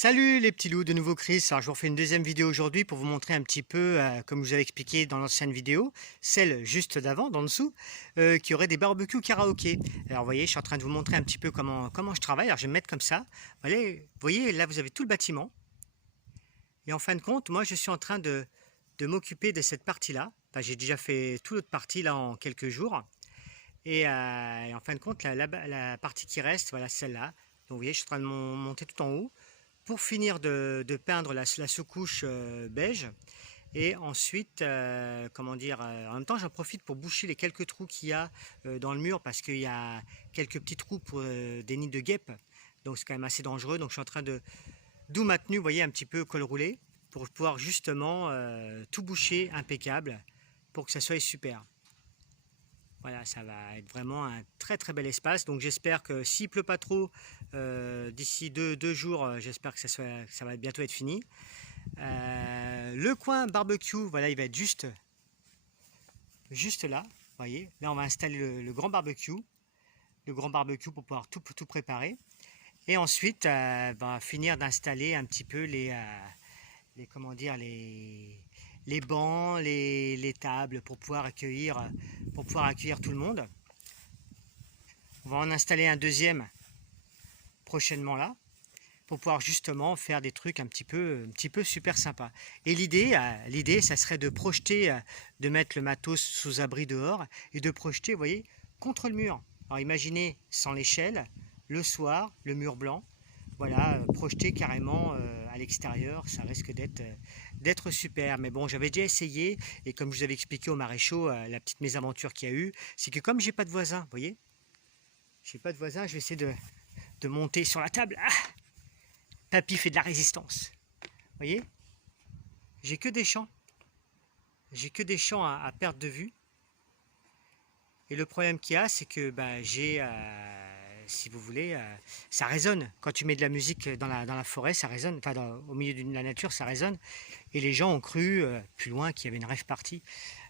Salut les petits loups, de nouveau Chris. Alors je vous refais une deuxième vidéo aujourd'hui pour vous montrer un petit peu, comme je vous avais expliqué dans l'ancienne vidéo, celle juste d'avant, d'en dessous, qui aurait des barbecues karaoké. Alors vous voyez, je suis en train de vous montrer un petit peu comment je travaille. Alors je vais me mettre comme ça. Vous voyez, là vous avez tout le bâtiment. Et en fin de compte, moi je suis en train de m'occuper de cette partie-là. Enfin, j'ai déjà fait toute l'autre partie là en quelques jours. Et en fin de compte, la partie qui reste, voilà celle-là. Donc vous voyez, je suis en train de monter tout en haut pour finir de peindre la sous-couche beige. Et ensuite, comment dire, en même temps j'en profite pour boucher les quelques trous qu'il y a dans le mur, parce qu'il y a quelques petits trous pour des nids de guêpes. Donc c'est quand même assez dangereux. Donc je suis en train d'où ma tenue, vous voyez, un petit peu col roulé, pour pouvoir justement tout boucher impeccable, pour que ça soit super. Voilà, ça va être vraiment un très très bel espace. Donc j'espère que s'il pleut pas trop, d'ici deux jours, j'espère que ça va bientôt être fini. Le coin barbecue, voilà, il va être juste là. Vous voyez, là on va installer le grand barbecue. Le grand barbecue pour pouvoir tout préparer. Et ensuite, on va finir d'installer un petit peu comment dire, les bancs, les tables pour pouvoir accueillir tout le monde. On va en installer un deuxième prochainement là, pour pouvoir justement faire des trucs un petit peu super sympa. Et l'idée, ça serait de projeter, de mettre le matos sous abri dehors et de projeter, vous voyez, contre le mur. Alors imaginez sans l'échelle, le soir, le mur blanc, voilà, projeté carrément à l'extérieur, ça risque d'être super. Mais bon, j'avais déjà essayé, et comme je vous avais expliqué au maréchaux, la petite mésaventure qu'il y a eu, c'est que comme j'ai pas de voisin, vous voyez, j'ai pas de voisin, je vais essayer de monter sur la table. Ah, papy fait de la résistance. Vous voyez, j'ai que des champs. J'ai que des champs à perte de vue. Et le problème qu'il y a, c'est que si vous voulez, ça résonne. Quand tu mets de la musique dans la forêt, ça résonne. Enfin, au milieu de la nature, ça résonne. Et les gens ont cru, plus loin, qu'il y avait une rave party.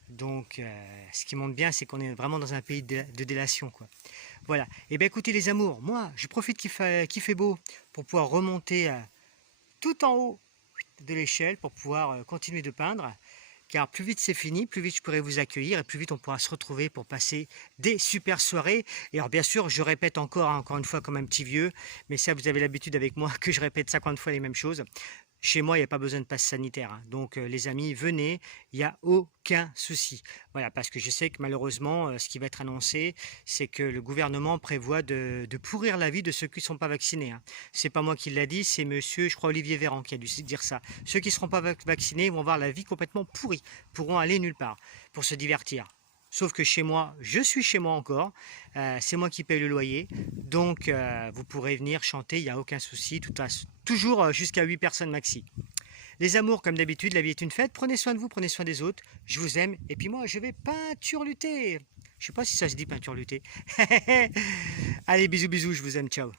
Donc, ce qui montre bien, c'est qu'on est vraiment dans un pays de délation, quoi. Voilà. Et bien, écoutez, les amours, moi, je profite qu'il fait beau pour pouvoir remonter tout en haut de l'échelle pour pouvoir continuer de peindre. Car plus vite c'est fini, plus vite je pourrai vous accueillir et plus vite on pourra se retrouver pour passer des super soirées. Et alors bien sûr, je répète encore une fois comme un petit vieux, mais ça vous avez l'habitude avec moi que je répète 50 fois les mêmes choses. Chez moi, il n'y a pas besoin de passe sanitaire, hein. Donc les amis, venez, il n'y a aucun souci. Voilà, parce que je sais que malheureusement, ce qui va être annoncé, c'est que le gouvernement prévoit de pourrir la vie de ceux qui ne sont pas vaccinés, hein. C'est pas moi qui l'a dit, c'est monsieur, je crois, Olivier Véran qui a dû dire ça. Ceux qui ne seront pas vaccinés vont voir la vie complètement pourrie, pourront aller nulle part pour se divertir. Sauf que chez moi, je suis chez moi encore, c'est moi qui paye le loyer, donc vous pourrez venir chanter, il n'y a aucun souci, toujours jusqu'à 8 personnes maxi. Les amours, comme d'habitude, la vie est une fête, prenez soin de vous, prenez soin des autres, je vous aime, et puis moi je vais peinturluter. Je sais pas si ça se dit peinturluter. Allez, bisous, bisous, je vous aime, ciao.